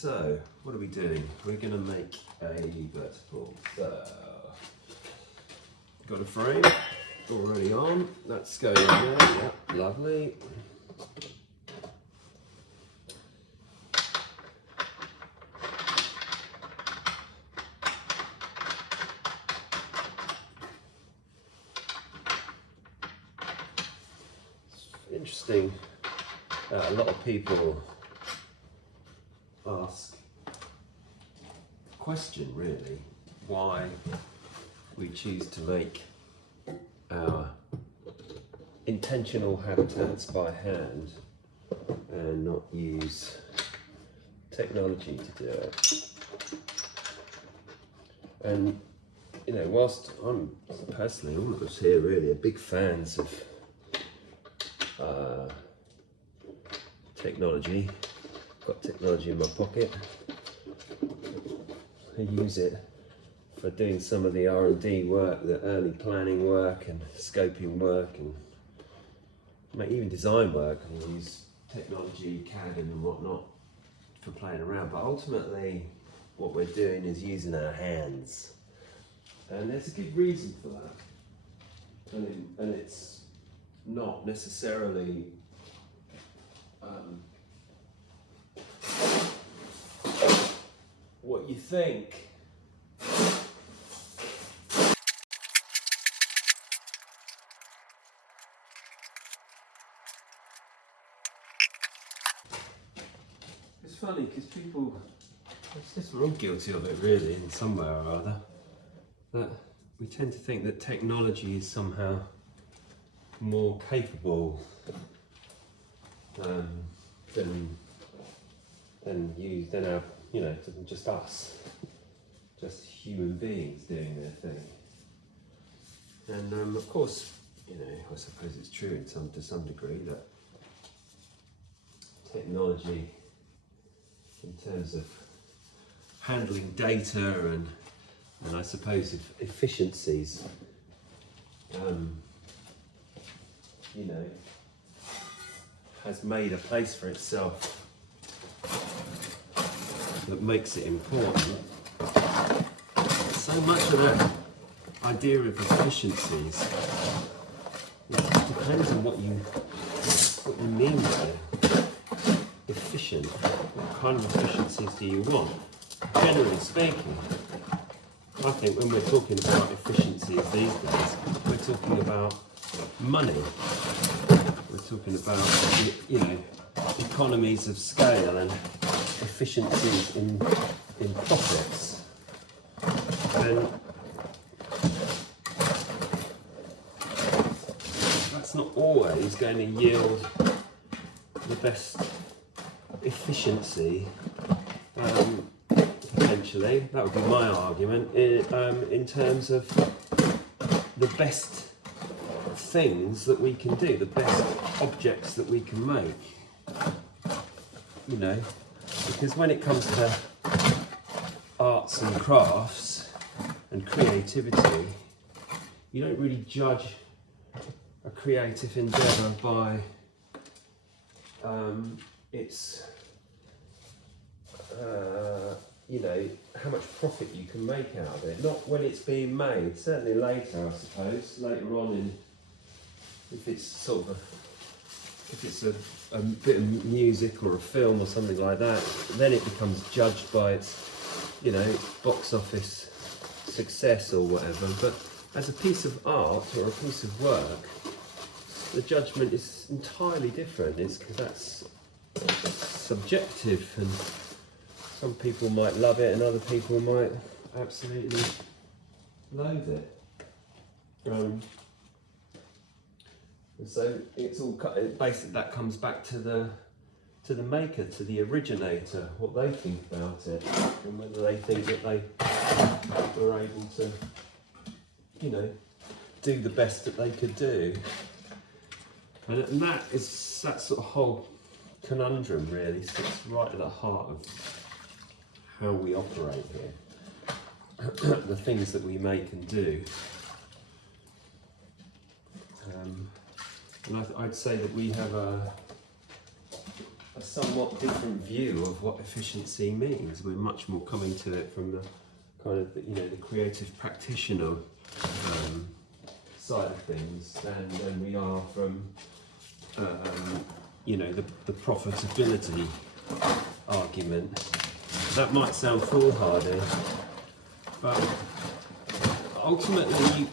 So, what are we doing? We're going to make a vertical. So, got a frame already on. That's going in there. Yep, lovely. Interesting. A lot of people ask the question, really, why we choose to make our intentional habitats by hand and not use technology to do it. And you know, whilst I'm personally, all of us here really are big fans of technology. Got technology in my pocket. I use it for doing some of the R&D work, the early planning work and scoping work, and even design work. I use technology, CAD and whatnot for playing around, but ultimately what we're doing is using our hands, and there's a good reason for that, and it's not necessarily what you think. It's funny because people, it's just, we're all guilty of it really in some way or other, that we tend to think that technology is somehow more capable than our, you know, just us, just human beings doing their thing. And of course, you know, I suppose it's true to some degree that technology, in terms of handling data and I suppose efficiencies, you know, has made a place for itself that makes it important. So much of that idea of efficiencies, it depends on what you mean by efficient. What kind of efficiencies do you want? Generally speaking, I think when we're talking about efficiencies these days, we're talking about money. We're talking about, you know, economies of scale and efficiencies in profits. And that's not always going to yield the best efficiency, potentially. That would be my argument, in terms of the best things that we can do, the best objects that we can make. You know, because when it comes to arts and crafts and creativity, you don't really judge a creative endeavour by its you know, how much profit you can make out of it. Not when it's being made, certainly later, I suppose, later on if it's sort of if it's a bit of music or a film or something like that, then it becomes judged by its, you know, box office success or whatever. But as a piece of art or a piece of work, the judgment is entirely different. It's because that's subjective, and some people might love it and other people might absolutely loathe it. And so it's all basically that comes back to the maker, to the originator, what they think about it, and whether they think that they were able to, you know, do the best that they could do. And that sort of whole conundrum really sits right at the heart of how we operate here, the things that we make and do. And I'd say that we have a a somewhat different view of what efficiency means. We're much more coming to it from the kind of the creative practitioner side of things than we are from the profitability argument. That might sound foolhardy, but ultimately,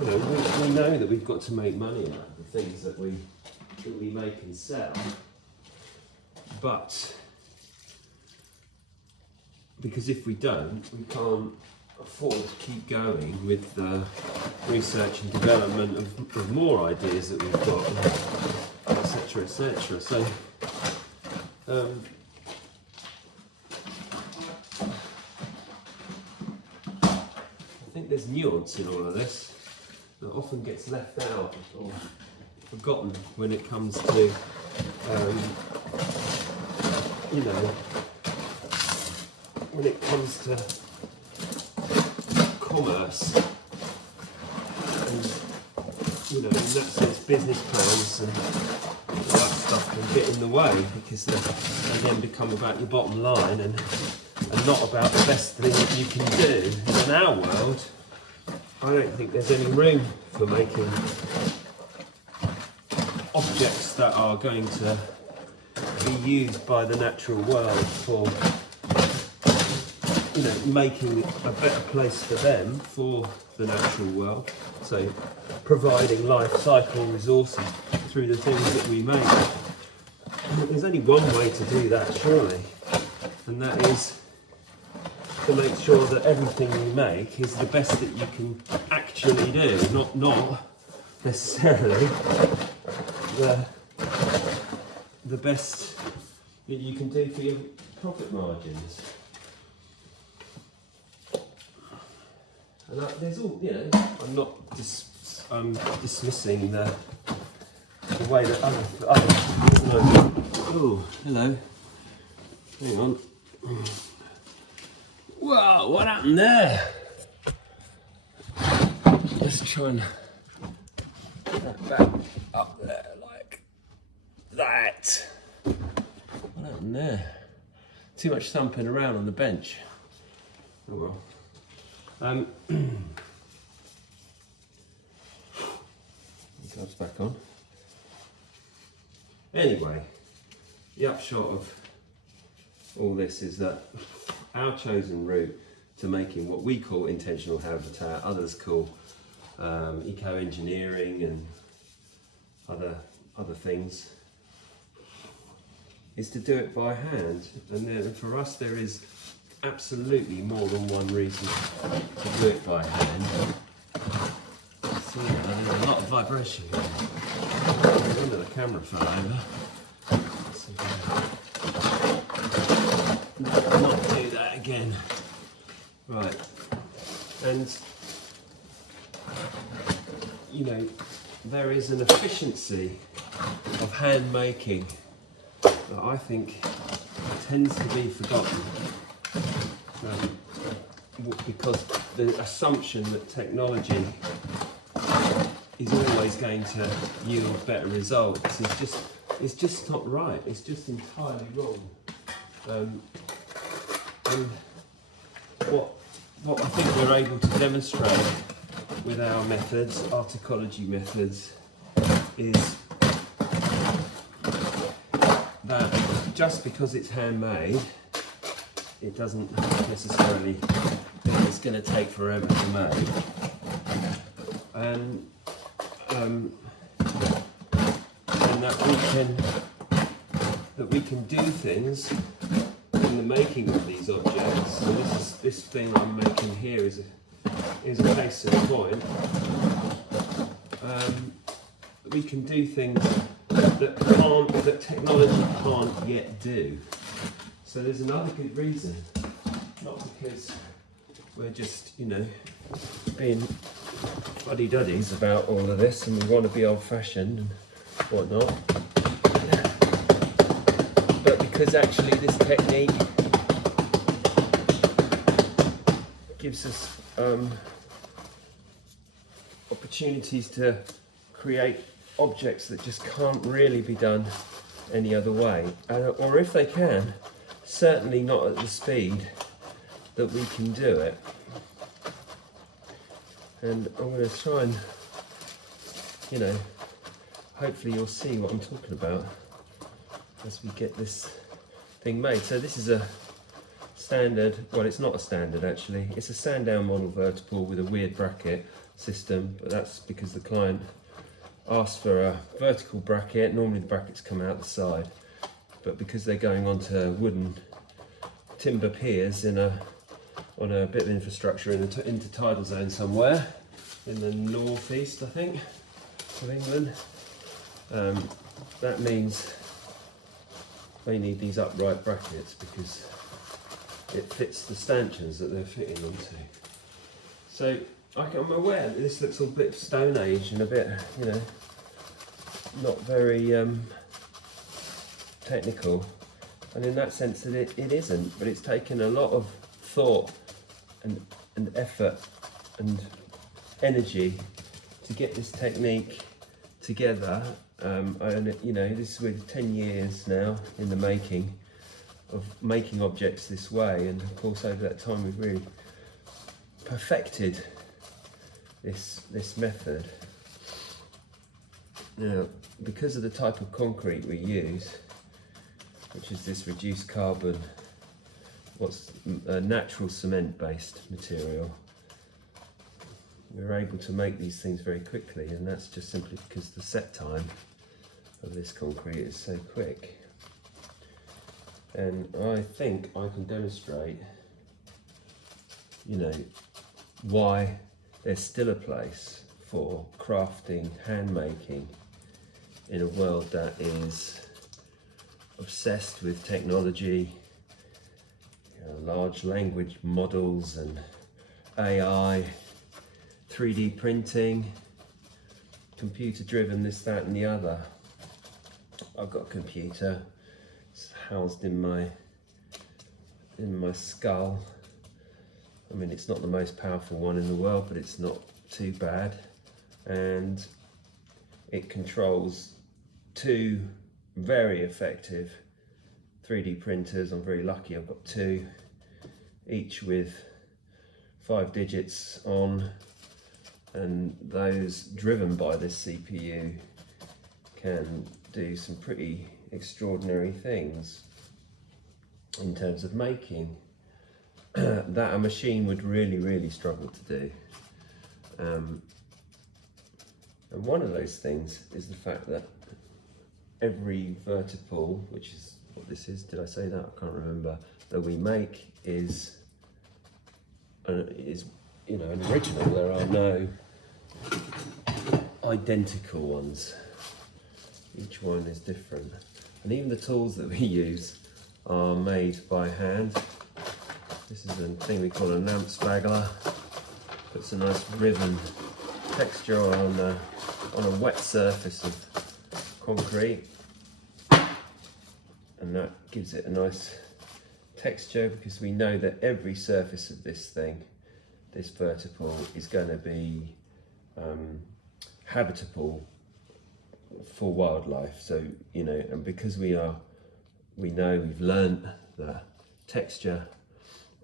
we know that we've got to make money out of the things that we make and sell, but because if we don't, we can't afford to keep going with the research and development of more ideas that we've got, etc., etc. So I think there's nuance in all of this that often gets left out or forgotten when it comes to when it comes to commerce, and in that sense business plans and all that stuff can get in the way because they then become about your bottom line and not about the best thing that you can do. And in our world, I don't think there's any room for making objects that are going to be used by the natural world for making a better place for them, for the natural world. So providing life cycle resources through the things that we make. There's only one way to do that, surely, and that is to make sure that everything you make is the best that you can actually do, not necessarily the best that you can do for your profit margins. And there's all, I'm not dismissing the way that other oh, hello. Hang on. Whoa, what happened there? Let's try and put that up there like that. What happened there? Too much thumping around on the bench. Oh well. Gloves back on. Anyway, the upshot of all this is that our chosen route to making what we call intentional habitat, others call eco-engineering and other things, is to do it by hand. And then for us there is absolutely more than one reason to do it by hand. So there's a lot of vibration here. I wonder the camera fell over. Not do that again. Right. And there is an efficiency of hand making that I think tends to be forgotten. Because the assumption that technology is always going to yield better results is just not right. It's just entirely wrong. And what I think we're able to demonstrate with our methods, articology methods, is that just because it's handmade, it doesn't necessarily mean it's going to take forever to make. And that we can do things in the making of these objects. So this thing I'm making here is a case in point. We can do things that technology can't yet do. So there's another good reason, not because we're just, being fuddy-duddies about all of this and we want to be old-fashioned and whatnot, but because actually this technique gives us opportunities to create objects that just can't really be done any other way, or if they can, certainly not at the speed that we can do it. And I'm going to try and, hopefully you'll see what I'm talking about as we get this thing made. So this is a standard, well, it's not a standard actually, it's a Sandown model vertical with a weird bracket system, but that's because the client asked for a vertical bracket. Normally the brackets come out the side, but because they're going onto wooden timber piers on a bit of infrastructure in the intertidal zone somewhere in the northeast, I think, of England, that means they need these upright brackets because it fits the stanchions that they're fitting onto. So I'm aware that this looks a bit Stone Age and a bit, not very technical, and in that sense that it isn't, but it's taken a lot of thought and effort and energy to get this technique together, and this is with 10 years now in the making of making objects this way, and of course over that time we've really perfected this method. Now, because of the type of concrete we use, which is this reduced carbon, what's a natural cement based material, we're able to make these things very quickly, and that's just simply because the set time of this concrete is so quick. And I think I can demonstrate, why there's still a place for crafting, hand making in a world that is obsessed with technology, large language models and AI, 3D printing, computer driven, this, that and the other. I've got a computer, it's housed in my skull. I mean, it's not the most powerful one in the world, but it's not too bad, and it controls two very effective 3D printers. I'm very lucky, I've got two, each with 5 digits on, and those driven by this CPU can do some pretty extraordinary things in terms of making that a machine would really struggle to do. And one of those things is the fact that every vertical, which is what this is, did I say that? I can't remember, that we make is an original. There are no identical ones. Each one is different. And even the tools that we use are made by hand. This is a thing we call a lamp spaggler. Puts a nice ribbon texture on a wet surface of concrete, and that gives it a nice texture, because we know that every surface of this thing, this vertical, is going to be habitable for wildlife. So and because we've learnt that texture,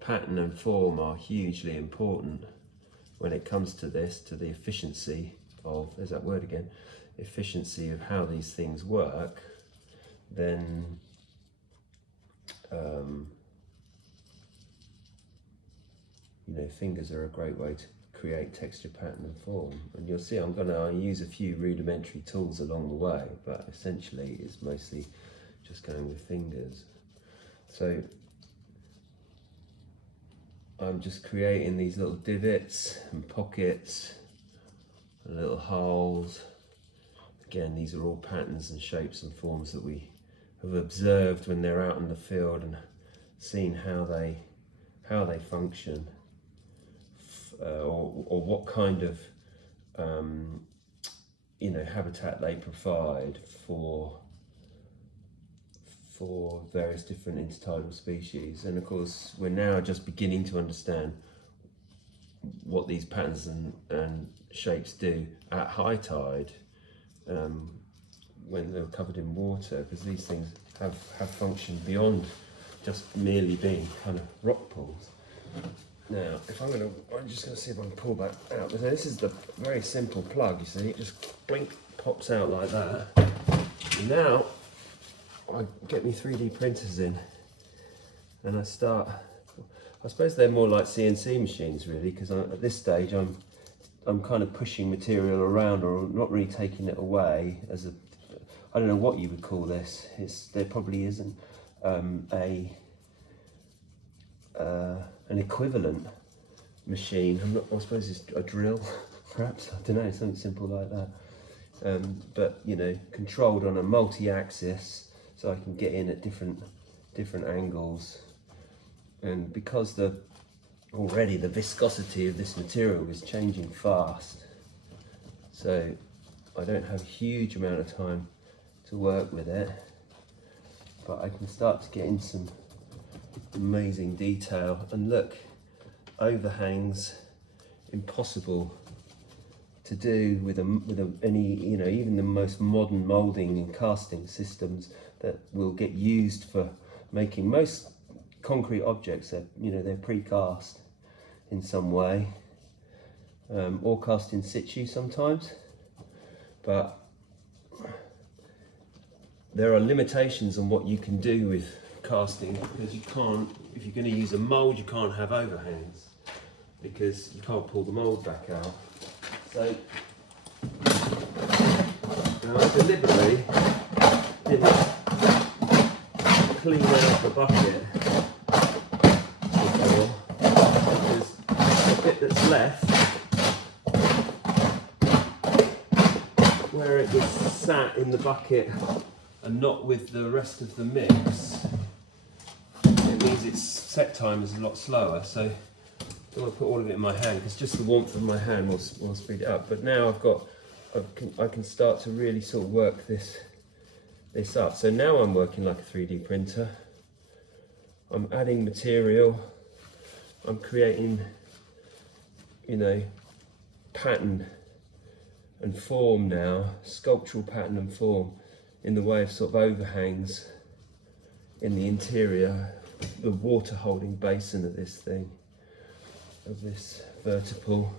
pattern and form are hugely important when it comes to this, to the efficiency of, there's that word again, efficiency of how these things work, then fingers are a great way to create texture, pattern and form. And you'll see I'm going to use a few rudimentary tools along the way, but essentially it's mostly just going with fingers. So I'm just creating these little divots and pockets and little holes. Again, these are all patterns and shapes and forms that we have observed when they're out in the field and seen how they function, or what kind of habitat they provide for various different intertidal species. And of course we're now just beginning to understand what these patterns and shapes do at high tide, when they were covered in water, because these things have functioned beyond just merely being kind of rock pools. Now, I'm just going to see if I can pull that out. So this is the very simple plug, you see, it just blink, pops out like that. And now, I get my 3D printers in, and I suppose they're more like CNC machines really, because at this stage I'm kind of pushing material around, or not really taking it away as I don't know what you would call this. There probably isn't an equivalent machine. I suppose it's a drill, perhaps. I don't know, something simple like that. But you know, controlled on a multi-axis, so I can get in at different angles. And because already the viscosity of this material is changing fast, so I don't have a huge amount of time to work with it, but I can start to get in some amazing detail. And look, overhangs, impossible to do with any, you know, even the most modern moulding and casting systems that will get used for making most concrete objects. They're pre-cast in some way, or cast in situ sometimes, but there are limitations on what you can do with casting, because you can't, if you're going to use a mould, you can't have overhangs because you can't pull the mould back out. So now I deliberately didn't clean out the bucket before, because the bit that's left, where it was sat in the bucket and not with the rest of the mix, it means its set time is a lot slower. So I don't want to put all of it in my hand, because just the warmth of my hand will speed it up. But now I can start to really sort of work this up. So now I'm working like a 3D printer. I'm adding material. I'm creating, you know, pattern and form now, sculptural pattern and form, in the way of sort of overhangs in the interior, the water holding basin of this thing, of this vertical.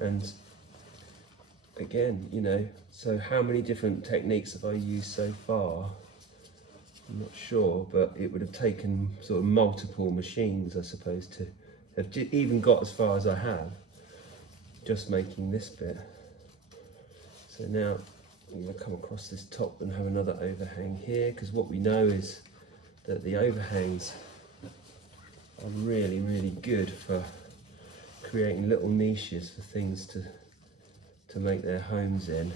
And again, you know, so how many different techniques have I used so far? I'm not sure, but it would have taken sort of multiple machines, I suppose, to have even got as far as I have, just making this bit. So now I'm going to come across this top and have another overhang here, because what we know is that the overhangs are really, really good for creating little niches for things to make their homes in.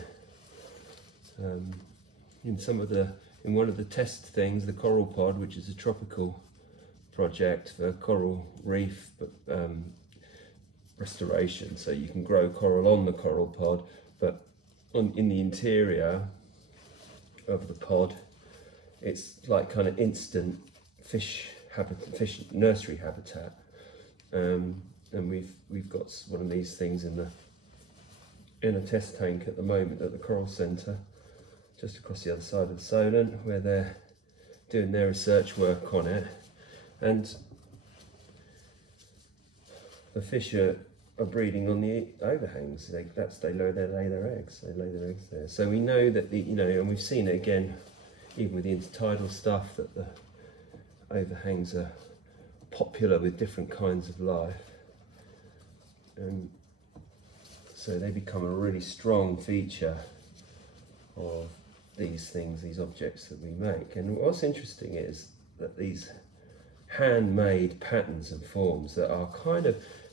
In one of the test things, the Coral Pod, which is a tropical project for coral reef restoration, so you can grow coral on the Coral Pod, but in the interior of the pod, it's like kind of instant fish nursery habitat. And we've got one of these things in a test tank at the moment at the Coral Centre, just across the other side of the Solent, where they're doing their research work on it. And the fish are breeding on the overhangs. They lay their eggs. They lay their eggs there. So we know that and we've seen it again, even with the intertidal stuff, that the overhangs are popular with different kinds of life, and so they become a really strong feature of these things, these objects that we make. And what's interesting is that these handmade patterns and forms that are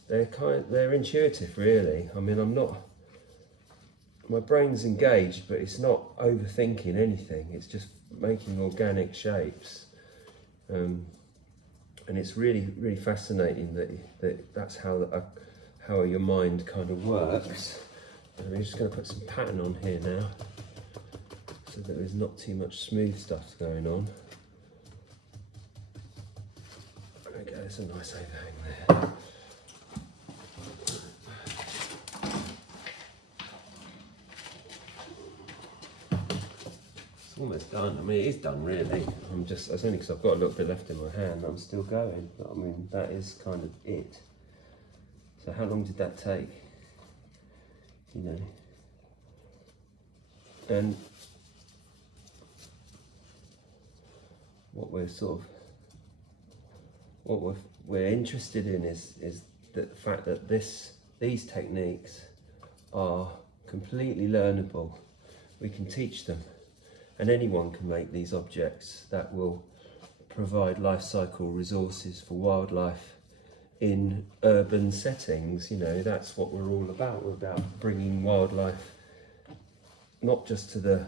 they're intuitive, really. I mean, my brain's engaged, but it's not overthinking anything. It's just making organic shapes, and it's really, really fascinating that's how your mind kind of works. And we're just going to put some pattern on here now, so that there's not too much smooth stuff going on. Okay, there's a nice overhang there. almost done. I mean, it is done really. It's only because I've got a little bit left in my hand. I'm still going, but I mean, that is kind of it. So how long did that take? You know, and what we're interested in is the fact that these techniques are completely learnable. We can teach them, and anyone can make these objects that will provide life cycle resources for wildlife in urban settings. You know, that's what we're all about. We're about bringing wildlife not just to the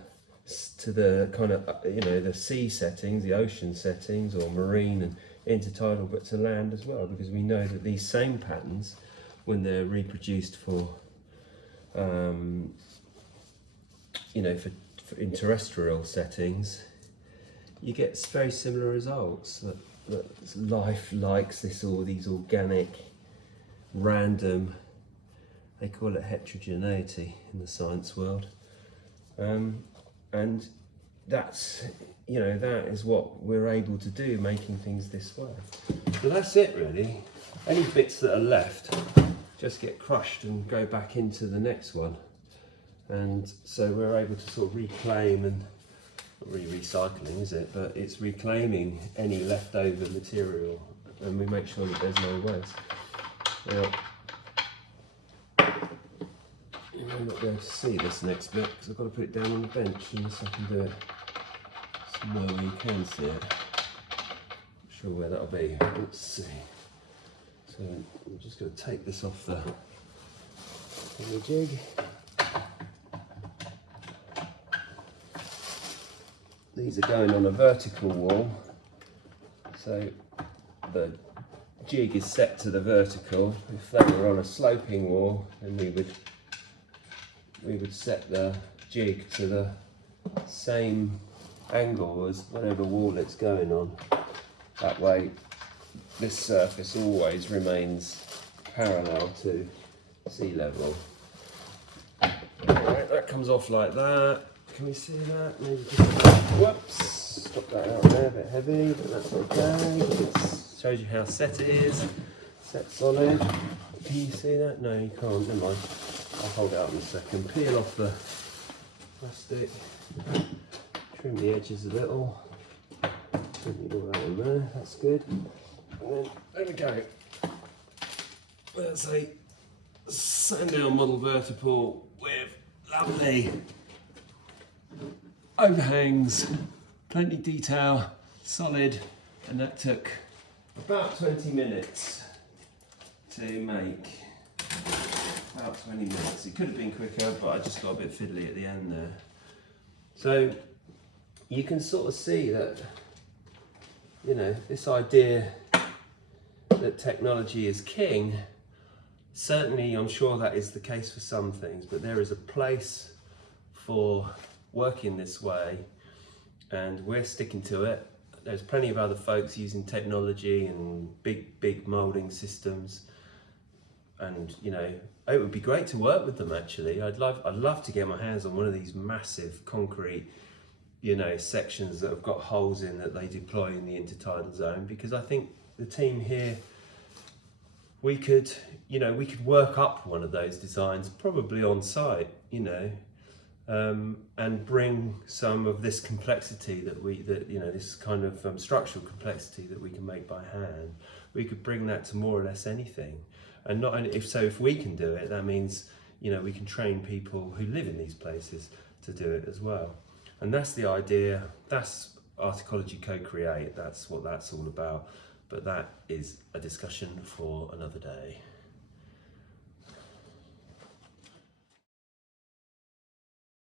kind of, you know, the sea settings, the ocean settings, or marine and intertidal, but to land as well, because we know that these same patterns, when they're reproduced for you know, for in terrestrial settings, you get very similar results. That life likes these organic, random, they call it heterogeneity in the science world, and that's, you know, that is what we're able to do, making things this way. So that's it really. Any bits that are left just get crushed and go back into the next one. And so we're able to sort of reclaim, and not really recycling, is it? But it's reclaiming any leftover material, and we make sure that there's no waste. Now, you may not be able to see this next bit because I've got to put it down on the bench unless I can do it somewhere where you can see it. Not sure where that'll be. Let's see. So I'm just going to take this off the jig. These are going on a vertical wall, so the jig is set to the vertical. If they were on a sloping wall, then we would set the jig to the same angle as whatever wall it's going on. That way this surface always remains parallel to sea level. Alright, that comes off like that. Can we see that? Maybe just, whoops, stop that out there, a bit heavy, but that's okay. It shows you how set it is, set solid. Can you see that? No, you can't, never mind. I'll hold it up in a second. Peel off the plastic, trim the edges a little. Don't need all that in there, that's good. And then, there we go. That's a Sandown model vertical with lovely overhangs, plenty detail, solid, and that took about 20 minutes to make. About 20 minutes. It could have been quicker, but I just got a bit fiddly at the end there. So you can sort of see that, you know, this idea that technology is king, certainly I'm sure that is the case for some things, but there is a place for working this way, and we're sticking to it. There's plenty of other folks using technology and big moulding systems, and you know, it would be great to work with them actually. I'd love to get my hands on one of these massive concrete, you know, sections that have got holes in that they deploy in the intertidal zone, because I think the team here, we could work up one of those designs probably on site, you know, and bring some of this complexity this kind of structural complexity that we can make by hand. We could bring that to more or less anything, and not only if we can do it, that means, you know, we can train people who live in these places to do it as well. And that's the idea. That's Articology Co-Create. That's what that's all about. But that is a discussion for another day.